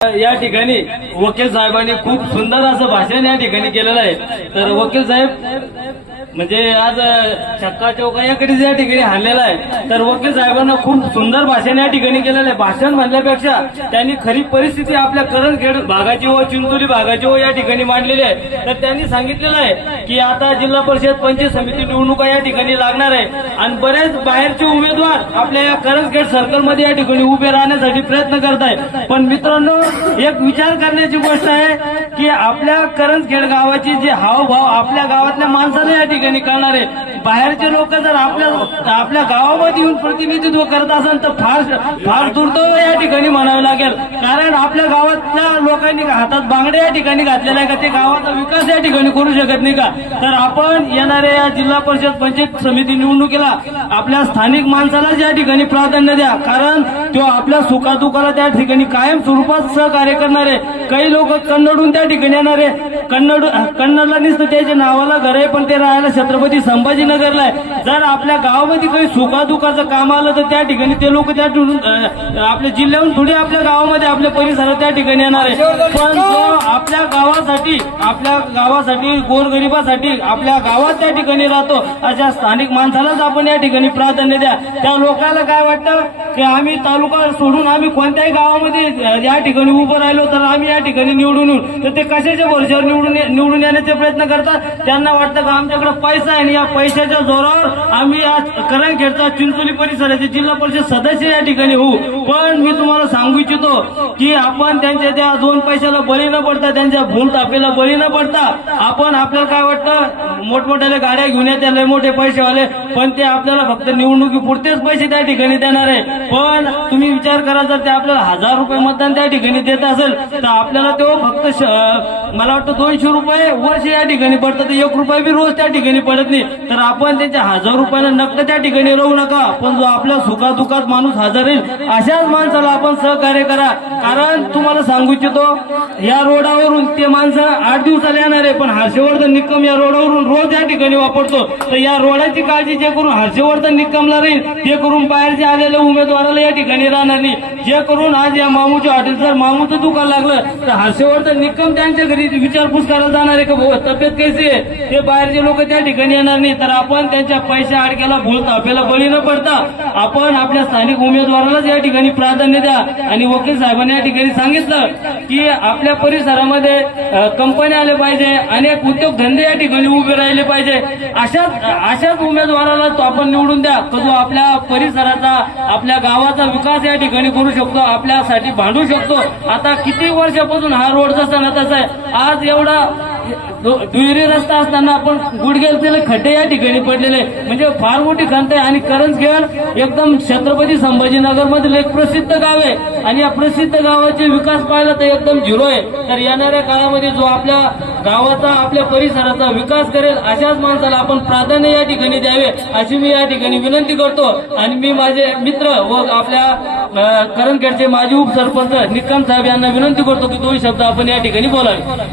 या ठिकाणी वकील साहेबांनी खूप सुंदर असं भाषण या ठिकाणी केलेलं आहे. तर वकील साहेब म्हणजे आज छक्का चौका याकडे या ठिकाणी हल्लेला आहे. तर वकील साहेबांना खूप सुंदर भाषण या ठिकाणी केलेलं आहे. भाषण म्हणल्यापेक्षा त्यांनी खरी परिस्थिती आपल्या करणखेड भागाची व चिंचोली भागाची व या ठिकाणी मांडलेली आहे. तर त्यांनी सांगितलेलं आहे की आता जिल्हा परिषद पंचायत समिती निवडणुका या ठिकाणी लागणार आहे. आणि बरेच बाहेरचे उमेदवार आपल्या या करंजखेड सर्कलमध्ये या ठिकाणी उभे राहण्यासाठी प्रयत्न करत आहे पण मित्रांनो एक विचार करण्याची गोष्ट आहे की आपल्या करंजखेड गावाची जे हावभाव आपल्या गावातल्या माणसाने या ठिकाणी कळणार आहे बाहेरचे लोक जर आपल्या आपल्या गावामध्ये येऊन प्रतिनिधित्व करत असाल तर फार फार दुर्दैव या ठिकाणी म्हणावे लागेल. कारण आपल्या गावातल्या लोकांनी हातात बांगडे या ठिकाणी घातलेल्या आहे का? ते गावाचा विकास या ठिकाणी करू शकत नाही का? तर आपण येणाऱ्या या जिल्हा परिषद पंचायत समिती निवडणुकीला आपल्या स्थानिक माणसालाच या ठिकाणी प्राधान्य द्या. कारण तो आपल्या सुखादुखाला त्या ठिकाणी कायम स्वरूपात सहकार्य करणारे. काही लोक कन्नडून त्या ठिकाणी येणारे कन्नड कन्नडला नसतं त्याच्या नावाला घर आहे पण ते राहायला छत्रपती संभाजीनगरला आहे. जर आपल्या गावामध्ये काही सुखादुखाचं काम आलं तर त्या ठिकाणी ते लोक त्या ठिकाणी, आपल्या जिल्ह्याहून थोडी आपल्या गावामध्ये आपल्या परिसरात त्या ठिकाणी येणार आहे. पण आपल्या गावासाठी आपल्या गावासाठी गोरगरिबासाठी आपल्या गावात त्या ठिकाणी राहतो अशा स्थानिक माणसालाच आपण या ठिकाणी प्राधान्य द्या. त्या लोकांना काय वाटतं? की आम्ही तालुका सोडून आम्ही कोणत्याही गावामध्ये या ठिकाणी उभं राहिलो तर आम्ही या ठिकाणी निवडून येऊन तर ते कशाच्या भरोश्यावर निवडून निवडून येण्याचे प्रयत्न करतात? त्यांना वाटतं का आमच्याकडे पैसा आहे आणि या पैशाच्या जोरावर आम्ही आज करंखेडचा चिंचोली परिसराचे जिल्हा परिषद सदस्य या ठिकाणी होऊ. पण मी तुम्हाला सांगू इच्छितो की आपण त्यांच्या त्या दोन पैशाला बळी न पडता त्यांच्या भूल तापेला बळी न पडता आपण आपल्याला काय वाटतं? मोठमोठ्याला गाड्या घेऊन येते लय मोठे पैसेवाले पण ते आपल्याला फक्त निवडणुकीपुरतेच पैसे त्या ठिकाणी देणार आहे. पण तुम्ही विचार करा जर ते आपल्याला हजार रुपये मतदान त्या ठिकाणी देत असेल तर आपल्याला तो फक्त श- मला वाटतं दोनशे रुपये वर्ष या ठिकाणी पडतात तर एक रुपये बी रोज त्या ठिकाणी पडत नाही. तर आपण त्यांच्या हजार रुपयाला नक्क त्या ठिकाणी राहू नका. पण जो आपल्या सुखादुखात माणूस हजर येईल अशाच माणसाला आपण सहकार्य करा. कारण तुम्हाला सांगू इच्छितो या रोडावरून ते माणसं आठ दिवसाला येणार आहे पण हर्षवर्धन निकम या रोडावरून रोज या ठिकाणी वापरतो. तर या रोडाची काळजी जे करून हर्षवर्धन निकमला राहील ते करून बाहेरचे आलेल्या उमेदवाराला या ठिकाणी राहणार नाही. जे करून आज या मामूच्या हॉटेल जर मामूचं दुकान लागलं तर हर्षवर्धन निकम त्यांच्या घरी विचारपूस करायला जाणार आहे का भाऊ? तब्येत कशी आहे? ते बाहेरचे लोक त्या ठिकाणी येणार नाही. तर आपण त्यांच्या पैशा अडक्याला भूल तापेला बळी न पडता आपण आपल्या स्थानिक उमेदवारालाच या ठिकाणी प्राधान्य द्या. आणि वकील साहेबांनी या ठिकाणी सांगितलं की आपल्या परिसरामध्ये कंपन्या आल्या पाहिजे अनेक उद्योगधंदे या ठिकाणी उभे राहिले पाहिजे. अशाच अशाच उमेदवाराला तो आपण निवडून द्या तो जो आपल्या परिसराचा आपल्या गावाचा विकास या ठिकाणी करू शकतो आपल्यासाठी भांडू शकतो. आता किती वर्षापासून हा रोड जसा ना तसा आहे. आज एवढा दुहेरी रस्ता असताना आपण गुडघ्याला खड्डे या ठिकाणी पडलेले. म्हणजे फार मोठी खंत आहे. आणि करंजखेड एकदम छत्रपती संभाजीनगर मधील एक प्रसिद्ध गाव आहे. आणि या प्रसिद्ध गावाचे विकास पाहिला तर एकदम झिरो आहे. तर येणाऱ्या काळामध्ये जो आपल्या गावाचा आपल्या परिसराचा विकास करेल अशाच माणसाला आपण प्राधान्य या ठिकाणी द्यावे अशी मी या ठिकाणी विनंती करतो. आणि मी माझे मित्र व आपल्या अ, करंजखेडचे माजी उपसरपंच निकम साहेब यांना विनंती करतो की दोन शब्द आपण या ठिकाणी बोलावे.